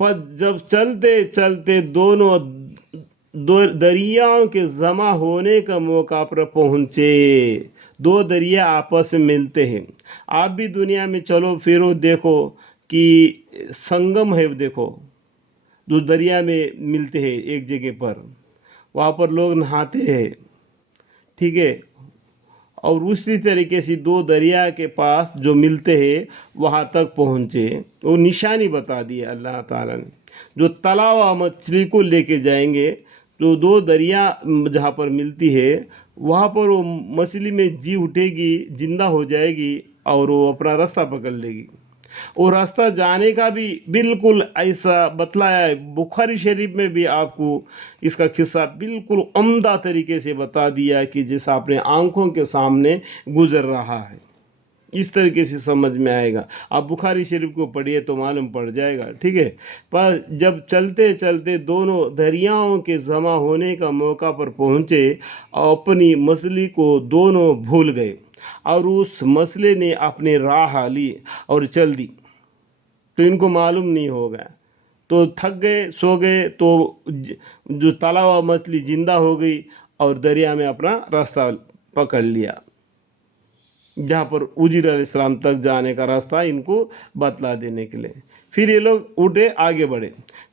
پر جب چلتے چلتے دونوں دریاؤں کے جمع ہونے کا موقع پر پہنچے. دو دریا آپس میں ملتے ہیں. آپ بھی دنیا میں چلو پھرو دیکھو کہ سنگم ہے، دیکھو دو دریا میں ملتے ہیں ایک جگہ پر، وہاں پر لوگ نہاتے ہیں، ٹھیک ہے. اور اسی طریقے سے دو دریا کے پاس جو ملتے ہیں وہاں تک پہنچے. وہ نشانی بتا دی اللہ تعالیٰ نے. جو تلا ہوا مچھلی کو لے کے جائیں گے، جو دو دریا جہاں پر ملتی ہے وہاں پر وہ مچھلی میں جی اٹھے گی، زندہ ہو جائے گی اور وہ اپنا راستہ پکڑ لے گی. اور راستہ جانے کا بھی بالکل ایسا بتلایا ہے. بخاری شریف میں بھی آپ کو اس کا قصہ بالکل عمدہ طریقے سے بتا دیا کہ جیسا اپنے آنکھوں کے سامنے گزر رہا ہے. اس طریقے سے سمجھ میں آئے گا. آپ بخاری شریف کو پڑھیے تو معلوم پڑ جائے گا، ٹھیک ہے. پر جب چلتے چلتے دونوں دریاؤں کے جمع ہونے کا موقع پر پہنچے اور اپنی مچھلی کو دونوں بھول گئے اور اس مچھلی نے اپنی راہ لی اور چل دی. تو ان کو معلوم نہیں ہوگا، تو تھک گئے، سو گئے. تو جو تلا ہوا مچھلی زندہ ہو گئی اور دریا میں اپنا راستہ پکڑ لیا، جہاں پر عزیر علیہ السلام تک جانے کا راستہ ان کو بتلا دینے کے لیے. پھر یہ لوگ اٹھے، آگے بڑھے.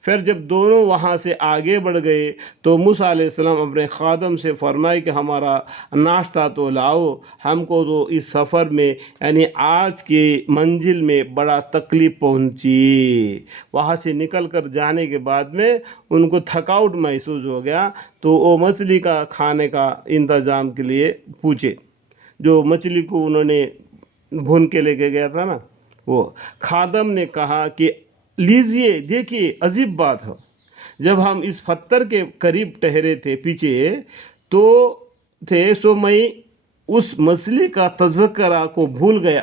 پھر جب دونوں وہاں سے آگے بڑھ گئے تو موسیٰ علیہ السلام اپنے خادم سے فرمائے کہ ہمارا ناشتہ تو لاؤ، ہم کو تو اس سفر میں یعنی آج کی منزل میں بڑا تکلیف پہنچی. وہاں سے نکل کر جانے کے بعد میں ان کو تھکاوٹ محسوس ہو گیا. تو وہ مچھلی کا کھانے کا انتظام کے لیے پوچھے. جو مچھلی کو انہوں نے بھون کے لے کے گیا تھا نا، وہ خادم نے کہا کہ لیجئے، دیکھیے عجیب بات ہے، جب ہم اس پتھر کے قریب ٹھہرے تھے پیچھے تو سو میں اس مچھلی کا تذکرہ کو بھول گیا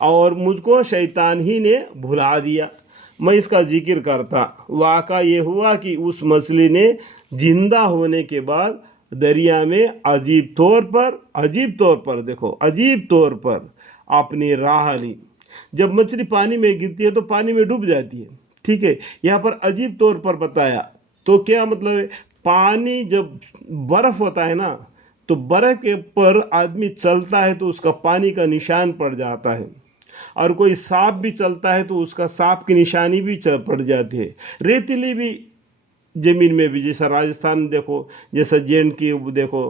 اور مجھ کو شیطان ہی نے بھلا دیا. میں اس کا ذکر کرتا. واقعہ یہ ہوا کہ اس مچھلی نے زندہ ہونے کے بعد دریا میں عجیب طور پر دیکھو، عجیب طور پر اپنی راہ لی. جب مچھلی پانی میں گرتی ہے تو پانی میں ڈوب جاتی ہے، ٹھیک ہے. یہاں پر عجیب طور پر بتایا تو کیا مطلب ہے؟ پانی جب برف ہوتا ہے نا، تو برف کے پر آدمی چلتا ہے تو اس کا پانی کا نشان پڑ جاتا ہے. اور کوئی سانپ بھی چلتا ہے تو اس کا سانپ کی نشانی بھی پڑ جاتی ہے. ریتیلی بھی زمین میں بھی، جیسا راجستھان دیکھو، جیسا JNK دیکھو،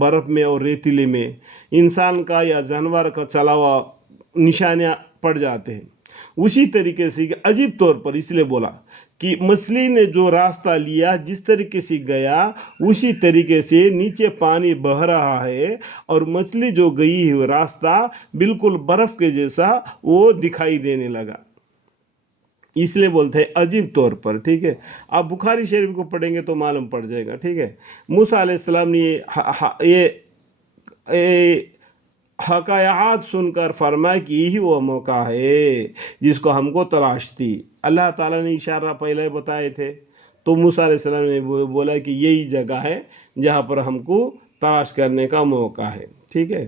برف میں اور ریتیلے میں انسان کا یا جانور کا چلا ہوا نشانیاں پڑ جاتے ہیں. اسی طریقے سے عجیب طور پر اس لیے بولا کہ مچھلی نے جو راستہ لیا، جس طریقے سے گیا اسی طریقے سے نیچے پانی بہہ رہا ہے اور مچھلی جو گئی ہے راستہ بالکل برف کے جیسا وہ دکھائی دینے لگا. اس لیے بولتے ہیں عجیب طور پر، ٹھیک ہے. آپ بخاری شریف کو پڑھیں گے تو معلوم پڑ جائے گا، ٹھیک ہے. موسیٰ علیہ السلام نے یہ حقائق سن کر فرمایا کہ یہی وہ موقع ہے جس کو ہم کو تلاش تھی. اللہ تعالیٰ نے اشارہ پہلے بتائے تھے، تو موسیٰ علیہ السلام نے بولا کہ یہی جگہ ہے جہاں پر ہم کو تلاش کرنے کا موقع ہے، ٹھیک ہے.